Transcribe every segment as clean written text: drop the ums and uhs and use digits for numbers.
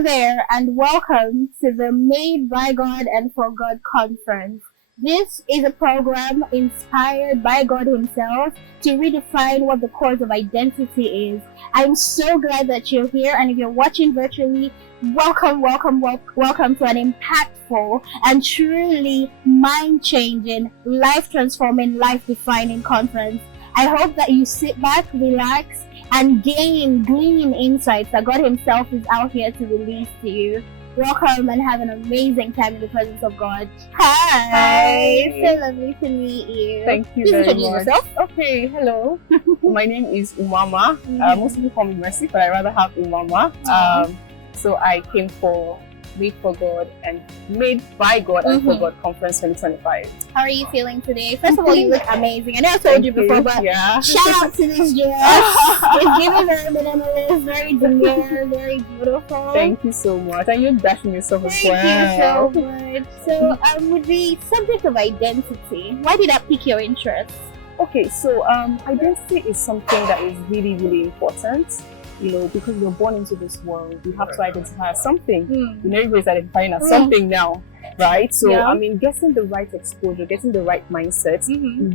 Hi there, and welcome to the Made by God and for God conference. This is a program inspired by God Himself to redefine what the core of identity is. I'm so glad that you're here, and if you're watching virtually, welcome to an impactful and truly mind-changing, life-transforming, life-defining conference. I hope that you sit back, relax, and glean insights that God Himself is out here to release to you. Welcome and have an amazing time in the presence of God. Hi. So lovely to meet you. Thank you Please very introduce much. yourself. Okay, hello. My name is Umama. Most people call me Mercy, but I rather have Umama. So I came for Made for God and Made by God and for God Conference 2025. How are you feeling today? First of all, you look amazing. I know I told you before, but shout out to this dress. It's giving very minimalist, very demure, very beautiful. Thank you so much. And you're dashing yourself as well. Thank you so much. So, with the subject of identity, why did that pique your interest? Okay, so identity is something that is really, really important. You know, because we're born into this world, we have to identify as something. You know, everybody's identifying as something now, right? So, I mean, getting the right exposure, getting the right mindset,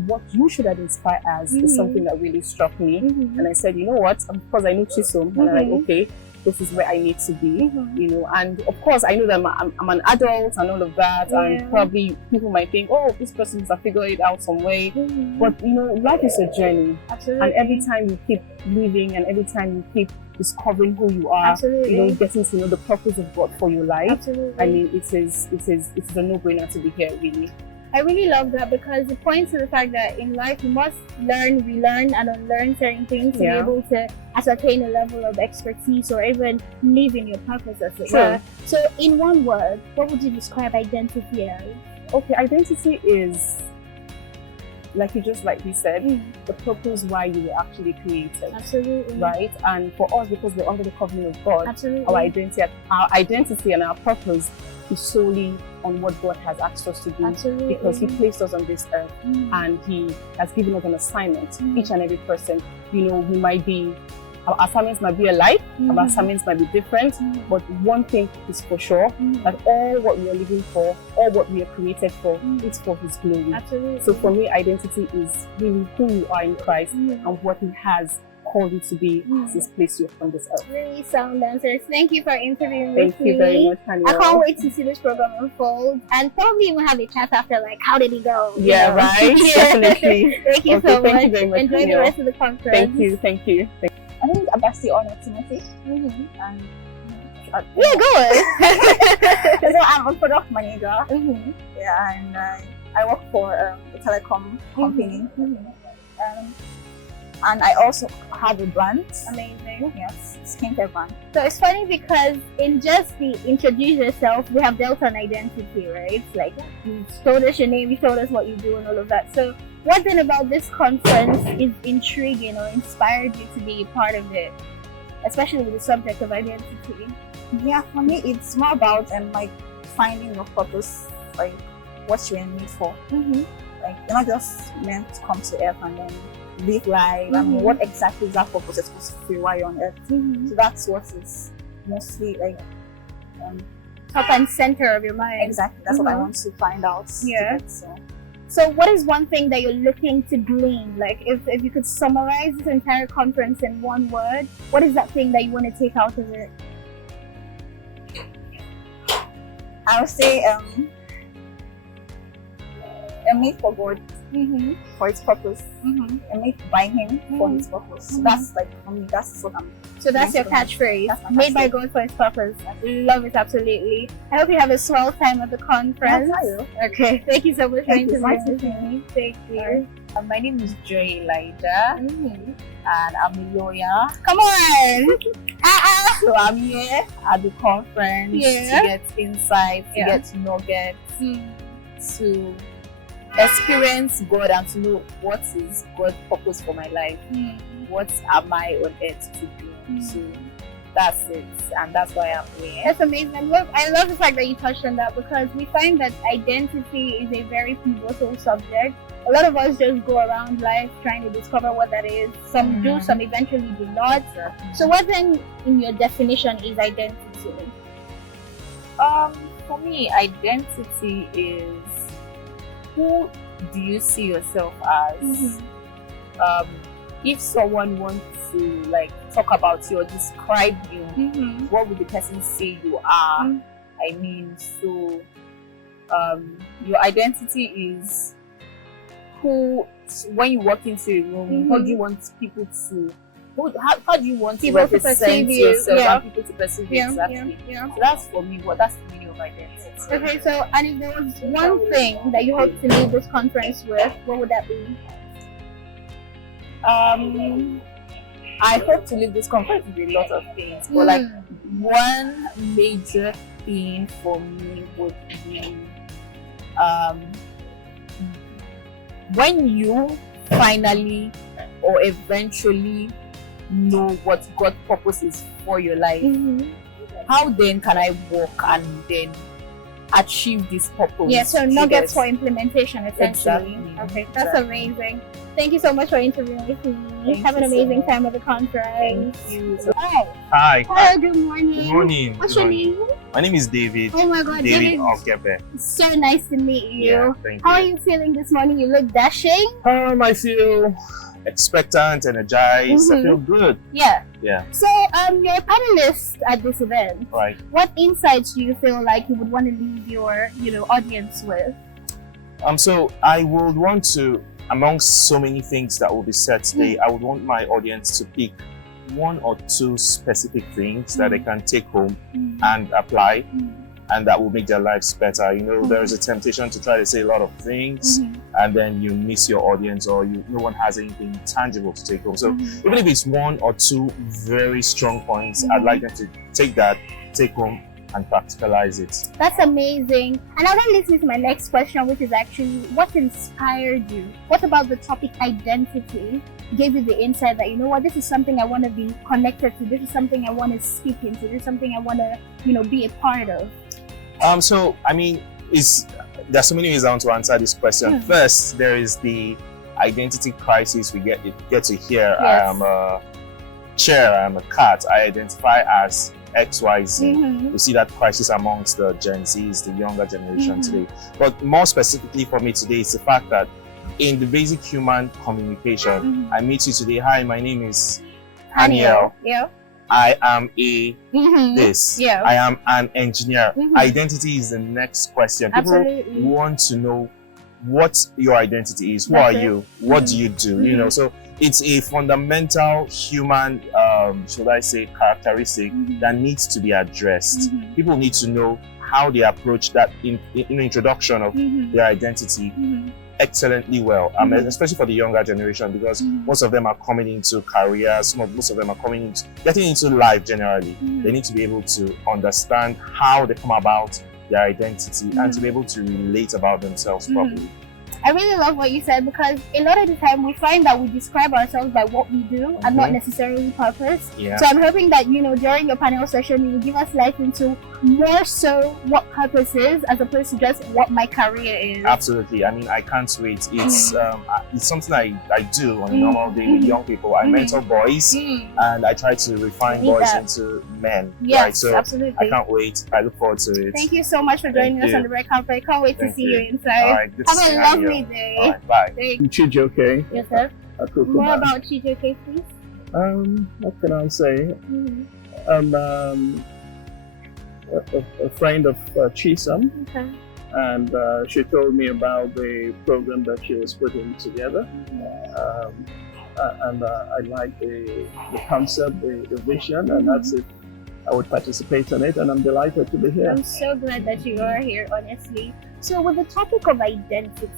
what you should identify as is something that really struck me. And I said, you know what? Of course, I know Chisom, and I'm like, okay, this is where I need to be, you know. And of course, I know that I'm an adult and all of that, and probably people might think, oh, this person has figured it out some way. But you know, life is a journey. Absolutely. And every time you keep living, and every time you keep discovering who you are, you know, getting to know the purpose of God for your life. I mean, it is a no-brainer to be here, really. I really love that, because it points to the fact that in life you must learn, relearn, and unlearn certain things to be able to ascertain a level of expertise or even live in your purpose as it were. So, in one word, what would you describe identity as? Okay, identity is, like you just rightly said, the purpose why you were actually created. Absolutely. Right? And for us, because we're under the covenant of God, our identity and our purpose is solely on what God has asked us to do. Because He placed us on this earth and He has given us an assignment. Each and every person, you know, we might be, our assignments might be alike, our assignments might be different, but one thing is for sure, that all what we are living for, all what we are created for, it's for His glory. So for me, identity is really who you are in Christ and what He has called you to be since placed you upon this earth. Really sound answers. Thank you for interviewing me. Thank you very much, Hanniel. I can't wait to see this program unfold, and probably even have a chat after, like, how did it go? Yeah, right? Definitely. Thank you so much. Thank you very much, Enjoy Hanniel. the rest of the conference. Thank you. My name is Abasi Ono Timothy, and Yeah, go on. so I'm a product manager. Yeah, and I work for a telecom company. And I also have a brand. Amazing. Yes, skincare brand. So it's funny because in just the introduce yourself, we have dealt on identity, right? Like, you told us your name, you told us what you do and all of that. So what then about this conference is intriguing or inspired you to be a part of it, especially with the subject of identity? Yeah, for me, it's more about like finding your purpose, like what you're in need for. Like, you're not just meant to come to earth and then live life. I mean, what exactly is that purpose you're supposed to feel while you're on earth? So that's what is mostly like top and center of your mind. Exactly, that's what I want to find out. Yeah. So what is one thing that you're looking to glean? Like, if you could summarize this entire conference in one word, what is that thing that you want to take out of it? I would say a made for God, for His purpose, a made by Him for His purpose. So that's like, for me, that's what I'm. So that's your catchphrase. That's made by God for His purpose. Love it, absolutely. I hope you have a swell time at the conference. Okay, thank you so much for interviewing me. Thank you. My name is Joy Elijah, and I'm a lawyer. Come on! So I'm here at the conference to get insight, to get nuggets, to experience God and to know what is God's purpose for my life. What am I on earth to do? So that's it, and that's why I'm here. That's amazing. I love the fact that you touched on that, because we find that identity is a very pivotal subject. A lot of us just go around life trying to discover what that is. Some do, some eventually do not. So what then, in your definition, is identity? For me, identity is who do you see yourself as? If someone wants to like talk about you or describe you, what would the person say you are? I mean, so your identity is who, when you walk into a room, how do you want people to, how do you want to represent yourself and people to perceive you exactly? So that's for me, that's the meaning of identity. Okay, so and if there was one thing that you hope to leave this conference with, what would that be? I hope to leave this conference with a lot of things, but like one major thing for me would be when you finally or eventually know what God's purpose is for your life, how then can I walk and then achieve this purpose? Yeah, so nuggets for implementation essentially. Exactly. Okay, that's amazing. Thank you so much for interviewing with me. Have an amazing time at the conference. Thank you. Hi. Hello, good morning. Good morning. What's your name? My name is David. Oh my God, David David. Ogebe. So nice to meet you. Yeah, thank How are you. you feeling this morning? You look dashing. I feel expectant, energized. I feel good. Yeah. Yeah. So, you're a panelist at this event. Right. What insights do you feel like you would want to leave your, audience with? So I would want to, amongst so many things that will be said today, I would want my audience to pick one or two specific things that they can take home and apply, and that will make their lives better. There is a temptation to try to say a lot of things, and then you miss your audience, or no one has anything tangible to take home. So even if it's one or two very strong points, I'd like them to take home and practicalize it. That's amazing. And that leads me to my next question, which is actually, what inspired you? What about the topic identity gave you the insight that, this is something I want to be connected to, this is something I want to speak into, this is something I want to, be a part of? So, I mean, there's so many ways I want to answer this question. First, there is the identity crisis we get to hear. Yes. I am a chair, I am a cat, I identify as XYZ. We see that crisis amongst the Gen Zs, the younger generation today. But more specifically for me today, it's the fact that in the basic human communication, I meet you today. Hi, my name is Hanniel. Yeah. I am a this. Yeah. I am an engineer. Identity is the next question. Absolutely. People want to know what your identity is. Who are you? What do you do? So it's a fundamental human, should I say, characteristic that needs to be addressed. People need to know how they approach that in introduction of their identity excellently well, especially for the younger generation, because most of them are coming into careers, most of them are getting into life generally. They need to be able to understand how they come about their identity and to be able to relate about themselves properly. I really love what you said, because a lot of the time we find that we describe ourselves by what we do and not necessarily purpose. Yeah. So I'm hoping that, during your panel session, you will give us light into more so what purpose is, as opposed to just what my career is. Absolutely. I mean, I can't wait. It's something I do on a normal day with young people. I mentor boys and I try to refine boys into men. Yes, right? So absolutely. I can't wait. I look forward to it. Thank you so much for joining us on the Red Carpet. I can't wait to see you inside. All right, good to see Have you. a lovely day. All right, bye. Chijoke. Yes, sir. More about Chijoke, please. What can I say? A friend of Chisholm, and she told me about the program that she was putting together, and I like the concept, the vision, and that's it. I would participate in it, and I'm delighted to be here. I'm so glad that you are here, honestly. So with the topic of identity,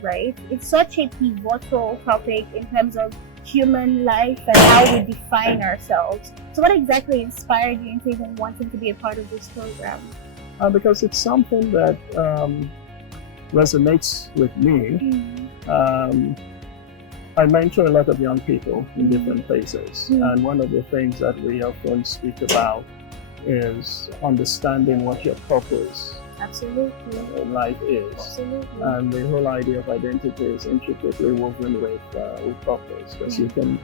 right, it's such a pivotal topic in terms of human life and how we define ourselves. So what exactly inspired you into even wanting to be a part of this program? Because it's something that resonates with me. I mentor a lot of young people in different places, and one of the things that we often speak about is understanding what your purpose in life is. Absolutely. And the whole idea of identity is intricately woven with purpose, because you can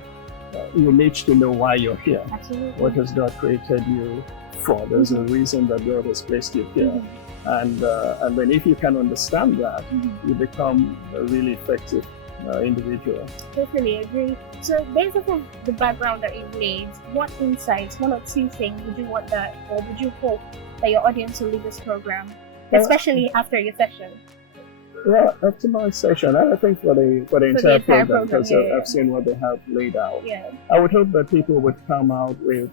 you need to know why you're here. Absolutely. What has God created you for? There's a reason that God has placed you here. And then if you can understand that, you become a really effective individual. Totally agree. So based off of the background that you've laid, what insights, one or two things would you want that, or would you hope that your audience will leave this program, especially after your session? Well, after my session, I think for the entire program, because I've seen what they have laid out. Yeah. I would hope that people would come out with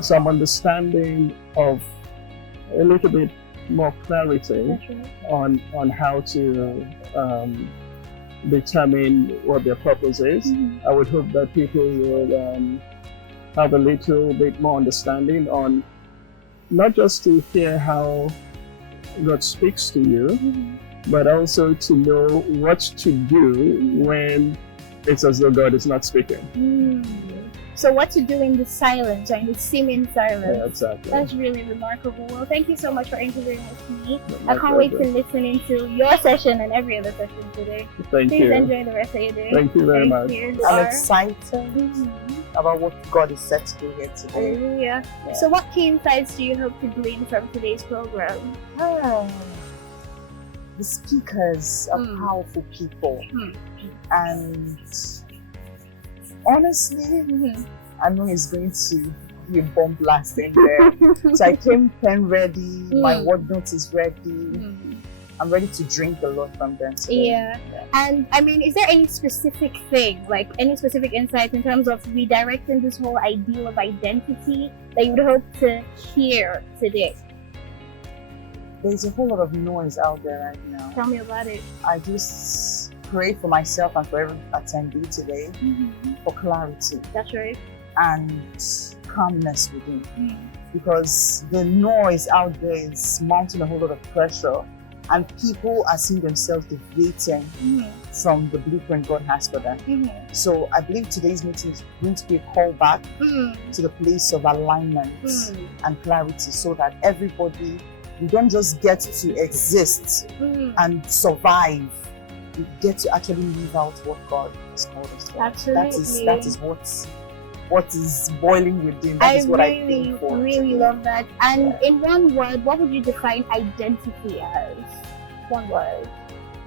some understanding of a little bit more clarity on how to determine what their purpose is. I would hope that people will have a little bit more understanding on not just to hear how God speaks to you, but also to know what to do when it's as though God is not speaking. So what to do in the silence, or in the seeming silence. Yeah, exactly. That's really remarkable. Well, thank you so much for interviewing with me. I can't wait to listen into your session and every other session today. Thank you. Please enjoy the rest of your day. Thank you very much. I'm excited about what God is set to do here today. Hallelujah. So what key insights do you hope to glean from today's program? The speakers are powerful people, and honestly, I know it's going to be a bomb blast in there. So I came pen ready, my word note is ready. I'm ready to drink a lot from them today. Yeah. And I mean, is there any specific thing, like any specific insights in terms of redirecting this whole ideal of identity that you would hope to hear today? There's a whole lot of noise out there right now. Tell me about it. I just pray for myself and for every attendee today for clarity. That's right. And calmness within. Because the noise out there is mounting a whole lot of pressure, and people are seeing themselves deviating from the blueprint God has for them. So I believe today's meeting is going to be a call back to the place of alignment and clarity, so that everybody, we don't just get to exist and survive. We get to actually live out what God has called us to. Absolutely. That is what is boiling within. That is what I think for. I really love that. And in one word, what would you define identity as? One word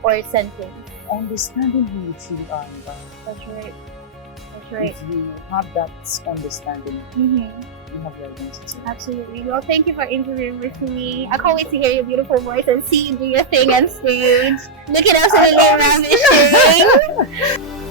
or a sentence? Understanding who you truly are in God. That's right. That's right. If you have that understanding, you have your identity. Absolutely. Well, thank you for interviewing with me. I can't wait to hear your beautiful voice and see you do your thing on stage. Looking absolutely ravishing.